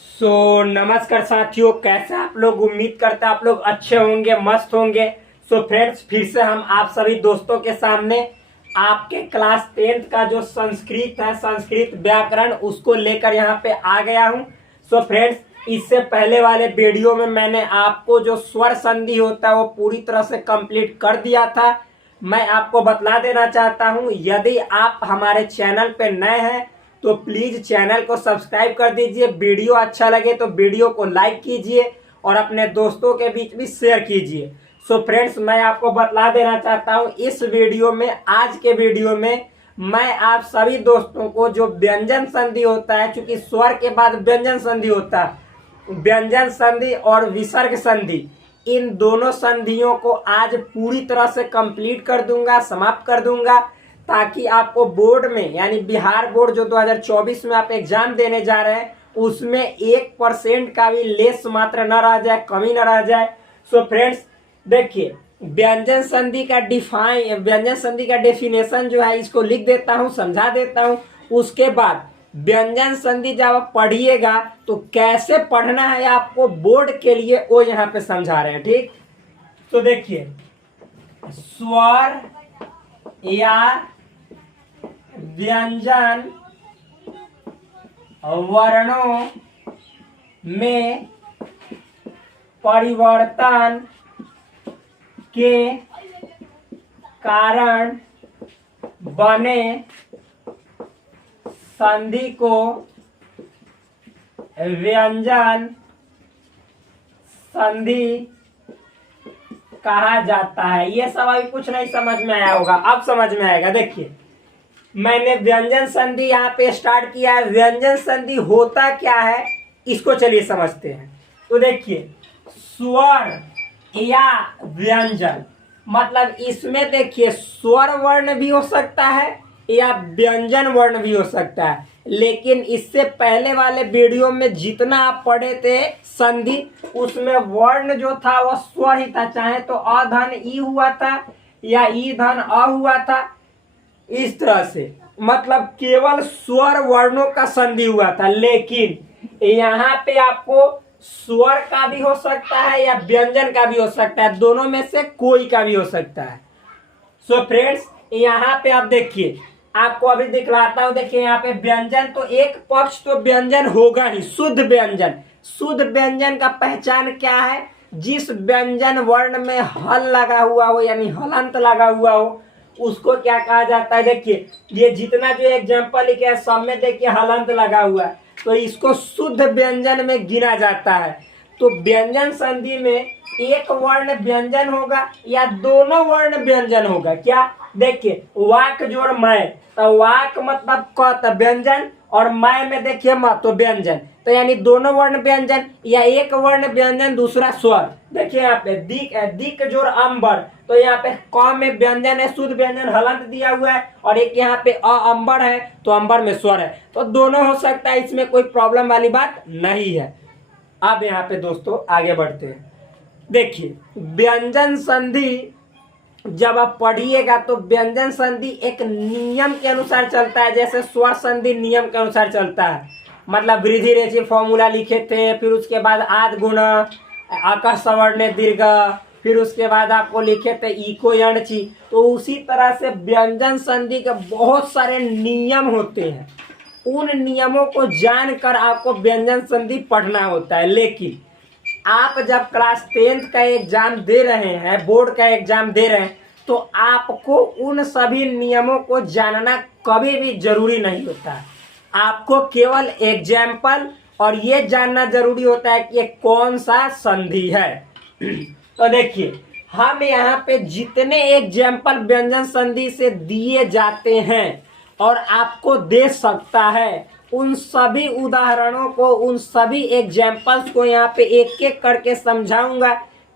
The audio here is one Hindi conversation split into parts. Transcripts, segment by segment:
नमस्कार साथियों, कैसे आप लोग। उम्मीद करते हैं आप लोग अच्छे होंगे, मस्त होंगे। फ्रेंड्स, फिर से हम आप सभी दोस्तों के सामने आपके क्लास 10th का जो संस्कृत है, संस्कृत व्याकरण, उसको लेकर यहाँ पे आ गया हूँ। फ्रेंड्स, इससे पहले वाले वीडियो में मैंने आपको जो स्वर संधि होता है वो पूरी तरह से कंप्लीट कर दिया था। मैं आपको बतला देना चाहता हूँ, यदि आप हमारे चैनल पे नए हैं तो प्लीज चैनल को सब्सक्राइब कर दीजिए। वीडियो अच्छा लगे तो वीडियो को लाइक कीजिए और अपने दोस्तों के बीच भी शेयर कीजिए। फ्रेंड्स, मैं आपको बतला देना चाहता हूँ, इस वीडियो में, आज के वीडियो में मैं आप सभी दोस्तों को जो व्यंजन संधि होता है, क्योंकि स्वर के बाद व्यंजन संधि होता है, व्यंजन संधि और विसर्ग संधि, इन दोनों संधियों को आज पूरी तरह से कंप्लीट कर दूंगा, समाप्त कर दूंगा, ताकि आपको बोर्ड में, यानी बिहार बोर्ड जो 2024 में आप एग्जाम देने जा रहे हैं, उसमें 1% का भी लेस मात्र न रह जाए, कमी न रह जाए। फ्रेंड्स, देखिए, व्यंजन संधि का डेफिनेशन जो है, इसको लिख देता हूं, समझा देता हूं। उसके बाद व्यंजन संधि जब आप पढ़िएगा तो कैसे पढ़ना है आपको बोर्ड के लिए, वो यहाँ पे समझा रहे हैं। ठीक, तो देखिए, स्वर या व्यंजन वर्णों में परिवर्तन के कारण बने संधि को व्यंजन संधि कहा जाता है। ये सब अभी कुछ नहीं समझ में आया होगा, अब समझ में आएगा। देखिए, मैंने व्यंजन संधि यहाँ पे स्टार्ट किया है। व्यंजन संधि होता क्या है, इसको चलिए समझते हैं। तो देखिए, स्वर या व्यंजन, मतलब इसमें देखिए स्वर वर्ण भी हो सकता है या व्यंजन वर्ण भी हो सकता है। लेकिन इससे पहले वाले वीडियो में जितना आप पढ़े थे संधि, उसमें वर्ण जो था वो स्वर ही था, चाहे तो अ धन ई हुआ था या ई धन अ हुआ था, इस तरह से, मतलब केवल स्वर वर्णों का संधि हुआ था। लेकिन यहाँ पे आपको स्वर का भी हो सकता है या व्यंजन का भी हो सकता है, दोनों में से कोई का भी हो सकता है। फ्रेंड्स, यहाँ पे आप देखिए, आपको अभी दिखलाता हूँ। देखिए, यहाँ पे व्यंजन, तो एक पक्ष तो व्यंजन होगा ही, शुद्ध व्यंजन। शुद्ध व्यंजन का पहचान क्या है? जिस व्यंजन वर्ण में हल लगा हुआ हो, यानी हलंत लगा हुआ हो, उसको क्या कहा जाता है? देखिए, ये जितना जो एग्जाम्पल लिखे है, सब में देखिए हलंत लगा हुआ है, तो इसको शुद्ध व्यंजन में गिना जाता है। तो व्यंजन संधि में एक वर्ण व्यंजन होगा या दोनों वर्ण व्यंजन होगा। क्या? देखिए, वाक जोड़ मैं, तो वाक मतलब क, तो व्यंजन, और मैं में देखिए म, तो व्यंजन, तो यानी दोनों वर्ण व्यंजन, या एक वर्ण व्यंजन दूसरा स्वर। देखिए यहाँ पे दिक जोड़ अंबर, तो यहाँ पे क में व्यंजन है, शुद्ध व्यंजन हलंत दिया हुआ है, और एक यहाँ पे अ अंबर है, तो अंबर में स्वर है, तो दोनों हो सकता है, इसमें कोई प्रॉब्लम वाली बात नहीं है। अब यहाँ पे दोस्तों आगे बढ़ते हैं। देखिए, व्यंजन संधि जब आप पढ़िएगा तो व्यंजन संधि एक नियम के अनुसार चलता है, जैसे स्वर संधि नियम के अनुसार चलता है। मतलब वृद्धि रेचि फॉर्मूला लिखे थे, फिर उसके बाद आद गुण, आकर सवर्ण दीर्घ, फिर उसके बाद आपको लिखे थे इको यणची। तो उसी तरह से व्यंजन संधि के बहुत सारे नियम होते हैं, उन नियमों को जानकर आपको व्यंजन संधि पढ़ना होता है। लेकिन आप जब क्लास 10th का एग्जाम दे रहे हैं, बोर्ड का एग्जाम दे रहे हैं, तो आपको उन सभी नियमों को जानना कभी भी जरूरी नहीं होता है। आपको केवल एग्जाम्पल और ये जानना जरूरी होता है कि ये कौन सा संधि है। तो देखिए, हम यहाँ पे जितने एग्जाम्पल व्यंजन संधि से दिए जाते हैं और आपको दे सकता है, उन सभी उदाहरणों को, उन सभी एग्जाम्पल्स को यहाँ पे एक एक करके समझाऊंगा।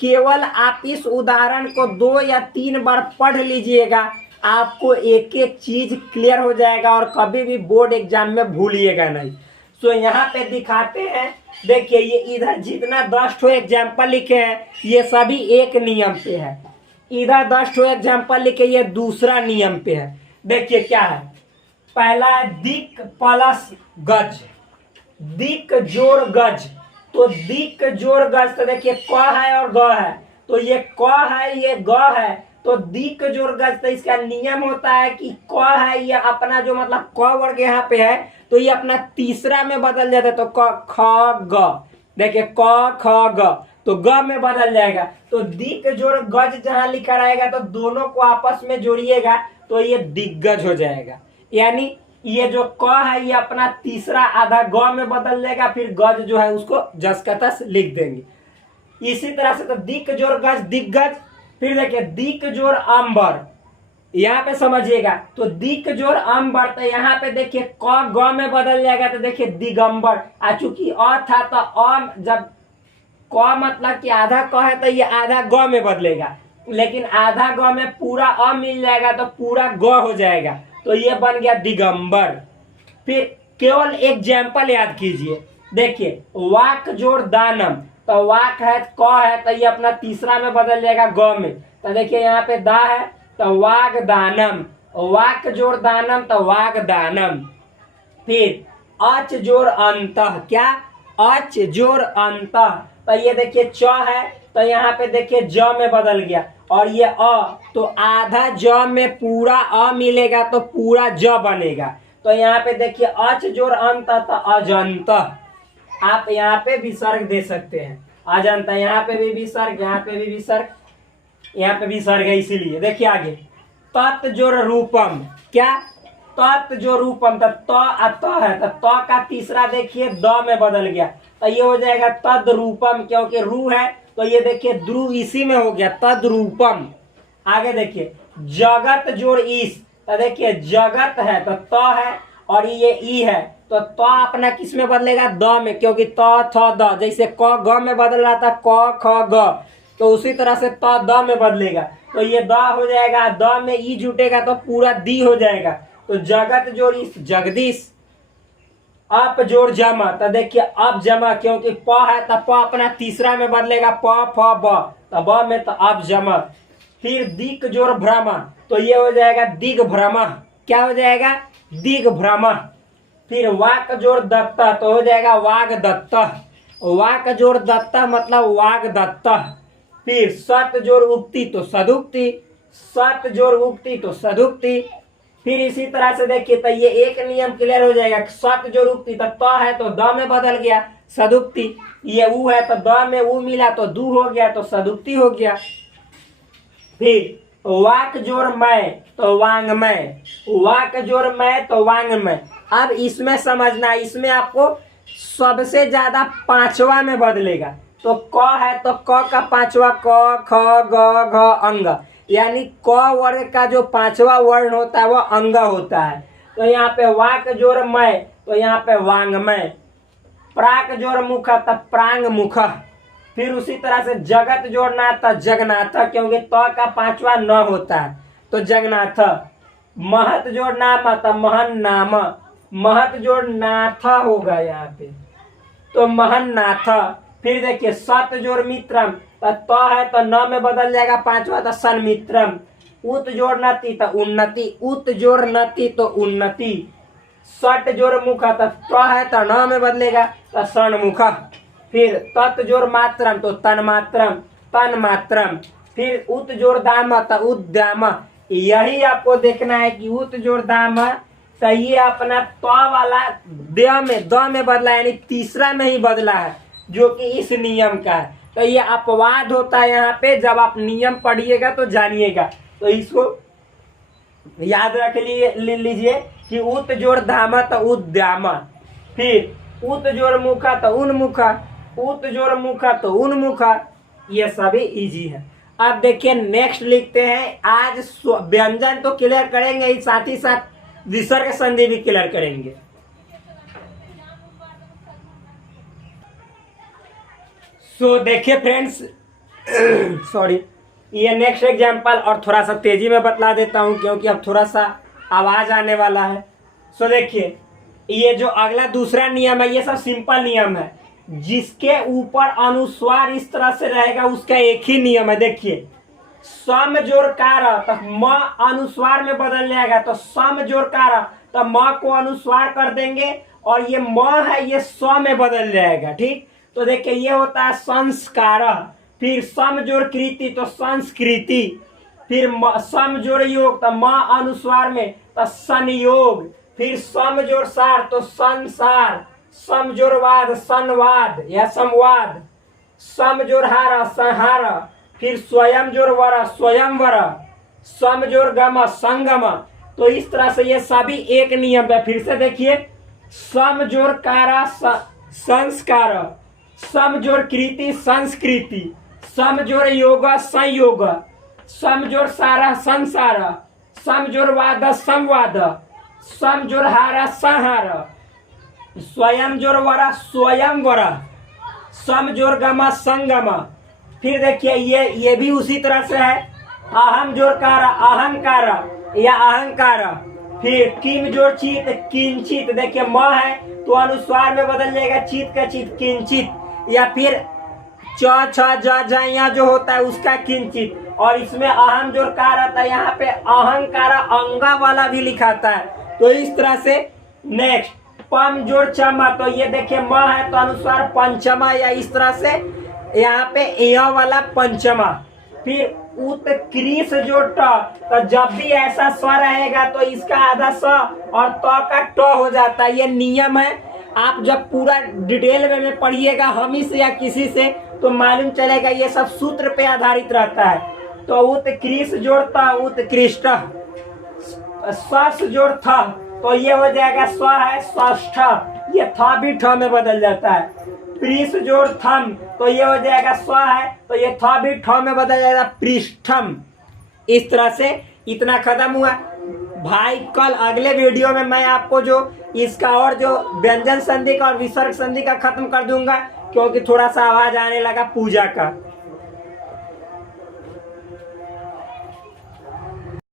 केवल आप इस उदाहरण को 2 या 3 बार पढ़ लीजिएगा, आपको एक एक चीज क्लियर हो जाएगा और कभी भी बोर्ड एग्जाम में भूलिएगा नहीं। यहाँ पे दिखाते हैं। देखिए, ये इधर जितना 10 ठो एग्जाम्पल लिखे हैं, ये सभी एक नियम पे है। इधर 10 ठो एग्जाम्पल लिखे, ये दूसरा नियम पे है। देखिए क्या है, पहला है दिक प्लस गज, दिक जोड़ गज, तो दिक जोड़ गज, तो देखिए क है और ग है, तो ये क है ये ग है, तो दिक जोड़ गज, तो इसका नियम होता है कि क है ये अपना जो मतलब क वर्ग यहाँ पे है तो ये अपना तीसरा में बदल जाता है, तो क ख ग, देखिए क ख ग, तो ग में बदल जाएगा। तो दिक जोड़ गज जहां लिखा रहेगा तो दोनों को आपस में जोड़िएगा तो ये दिग्गज हो जाएगा। यानी ये जो क है ये अपना तीसरा आधा ग में बदल जाएगा, फिर गज जो है उसको जस का तस लिख देंगे। इसी तरह से तो दिक जोड़ गज दिग्गज, फिर देखिए दिक जोड़ अंबर, यहाँ पे समझिएगा, तो दिक जोड़ अंबर, तो यहाँ पे देखिए क ग में बदल जाएगा, तो देखिए दिगंबर। चूंकि अ था तो अ, जब क मतलब कि आधा क है तो ये आधा ग में बदलेगा, लेकिन आधा ग में पूरा अ मिल जाएगा तो पूरा ग हो जाएगा, तो ये बन गया दिगंबर। फिर केवल एग्जाम्पल याद कीजिए, देखिए वाक जोड़ दानम, तो वाक है क है तो ये अपना तीसरा में बदल जाएगा ग में, तो देखिए यहाँ पे दा है तो वाग दानम, वाक जोड़ दानम तो वाग दानम। फिर अच जोड़ अंतः, क्या अच जोड़ अंतः, तो ये देखिए च है तो यहाँ पे देखिए ज में बदल गया, और ये अ, तो आधा ज में पूरा अ मिलेगा तो पूरा ज बनेगा, तो यहाँ पे देखिए अच जोड़ अंतः तो अजंतः। आप यहाँ पे विसर्ग दे सकते हैं, अजंतः, यहाँ पे भी विसर्ग, यहाँ पे भी विसर्ग, यहाँ पे विसर्ग है, इसीलिए देखिए आगे तत् जोड़ रूपम, क्या तत् जो रूपम, तो त है तो त का तीसरा देखिए द में बदल गया, तो ये हो जाएगा तद रूपम, क्योंकि रू है तो ये देखिए ध्रुव इसी में हो गया तद रूपम। आगे देखिए जगत जोड़ ईस, तो देखिए जगत है तो त है और ये ई है, तो त अपना किस में बदलेगा द में, क्योंकि त थ द, जैसे क ग में बदल रहा था क ख ग, तो उसी तरह से त द में बदलेगा, तो ये द हो जाएगा, द में ई जुटेगा तो पूरा दी हो जाएगा, तो जगत जोड़ ईस जगदीश। अप जोड़ जमा, तो देखिए अब जमा, क्योंकि प है तो प अपना तीसरा में बदलेगा प फ ब, तो ब में तो अब जमा। फिर दिक जोड़ भ्रमा, तो ये हो जाएगा दिग भ्रमा, क्या हो जाएगा दिग भ्रमा। फिर वाक जोड़ दत्ता, तो हो जाएगा वाग दत्ता, वाक जोड़ दत्ता मतलब वाग दत्ता। फिर सत जोड़ उक्ति तो सदुक्ति, सत जोड़ उक्ति तो सदुक्ति। फिर इसी तरह से देखिए तो ये एक नियम क्लियर हो जाएगा, सत जो रुक्ति तो त है तो द में बदल गया सदुक्ति, ये ऊ है तो द में ऊ मिला तो दू हो गया तो सदुक्ति हो गया। फिर वाक जोड़ मैं तो वांग्मय, वाक जोड़ मैं तो वांग्मय। अब इसमें समझना, इसमें आपको सबसे ज्यादा पांचवा में बदलेगा, तो क है तो क का पांचवा क ख ग घ अंग, यानी क वर्ग का जो पांचवा वर्ण होता है वह अंग होता है, तो यहाँ पे वाक जोड़ मैं तो यहाँ पे वांग्मय। प्राक जोड़ मुख तब प्रांग मुख। फिर उसी तरह से जगत जोड़ नाथ जगन्नाथ, क्योंकि त का पांचवा न होता है तो जगन्नाथ। महत जोड़ नाम तब महन नाम, महत जोड़ नाथ होगा यहाँ पे तो महन नाथ। फिर देखिए सत जोड़ मित्रम, तो है तो न में बदल जाएगा पांचवा तो सन मित्रम। उत जोड़ नति तो उन्नति, उत जोड़ नति तो उन्नति। सट जोड़ मुख तो है तो न में बदलेगा तो सन मुख। फिर तत् जोड़ मात्रम तो तन मात्रम, तन मात्रम। फिर उत जोड़ दाम तो उद्दाम, यही आपको देखना है कि उत जोड़ दाम तो ये अपना तो वाला द में बदला, यानी तीसरा में ही बदला है जो कि इस नियम का है, तो ये अपवाद होता है यहाँ पे, जब आप नियम पढ़िएगा तो जानिएगा, तो इसको याद रख लीजिए कि उत जोड़ धामा तो उद्दामा। फिर उत जोड़ मुखा तो उन्मुखा, उत जोड़ मुखा तो उन्मुखा, ये सभी इजी है। अब देखिए नेक्स्ट लिखते हैं, आज व्यंजन तो क्लियर करेंगे ही, साथ ही साथ विसर्ग संधि भी क्लियर करेंगे। सो देखिए फ्रेंड्स, सॉरी, ये नेक्स्ट एग्जाम्पल और थोड़ा सा तेजी में बतला देता हूं क्योंकि अब थोड़ा सा आवाज आने वाला है। सो देखिए ये जो अगला दूसरा नियम है ये सब सिंपल नियम है, जिसके ऊपर अनुस्वार इस तरह से रहेगा उसका एक ही नियम है। देखिए सम जोड़ कार तो म अनुस्वार में बदल जाएगा, तो सम जोड़ कार तो म को अनुस्वार कर देंगे और ये म है ये स में बदल जाएगा। ठीक, तो देखिए ये होता है संस्कार, फिर सम जोड़ कृति तो संस्कृति, फिर सम जोड़ योग तो म अनुस्वार में तो संयोग, फिर सम जोड़ सार तो संसार, सम जोड़ वाद संवाद या संवाद, सम जोड़ हार संहार, फिर स्वयं जोड़ वर स्वयंवर, सम जोड़ गम संगम। तो इस तरह से ये सभी एक नियम है। फिर से देखिए, सम जोड़ कारा संस्कार, सम जोड़ कृति संस्कृति, सम जोड़ योग संयोग, सम जोड़ सारा संसार, सम जोड़ वाद संवाद, सम जोड़ हारा संहार, स्वयं जोड़ वरा स्वयंवर, सम जोड़ गम संगम। फिर देखिए ये भी उसी तरह से है, अहम जोड़ कार अहंकार या अहंकार, फिर किम जोड़ चित किंचित। देखिए म है तो अनुस्वार में बदल जाएगा चित का चित किंचित, या फिर च छ ज यहाँ जो होता है उसका किंचित, और इसमें अहम जोड़ कार आता है, यहाँ पे अहंकार अंगा वाला भी लिखाता है। तो इस तरह से नेक्स्ट पम जोड़ चमा, तो ये देखिए म है तो अनुस्वार पंचमा, या इस तरह से यहाँ पे यह वाला पंचमा। फिर उत्कृष्ट जोड़ ट, तो जब भी ऐसा स्वर रहेगा तो इसका आधा स और त का ट हो जाता है। ये नियम है, आप जब पूरा डिटेल में पढ़िएगा हम ही से या किसी से तो मालूम चलेगा, ये सब सूत्र पे आधारित रहता है। तो उत्कृष्ट जोड़ त उत्कृष्ट, स्वस्थ जोड़ थ तो ये हो जाएगा स्व है स्वस्थ, ये थ भी ठ में बदल जाता है। पृष्ठ जोड़ थम तो ये हो जाएगा स्व है तो ये थ भी ठ में बदल जाएगा पृष्ठम। इस तरह से इतना खत्म हुआ भाई। कल अगले वीडियो में मैं आपको जो इसका और जो व्यंजन संधि का और विसर्ग संधि का खत्म कर दूंगा, क्योंकि थोड़ा सा आवाज आने लगा पूजा का।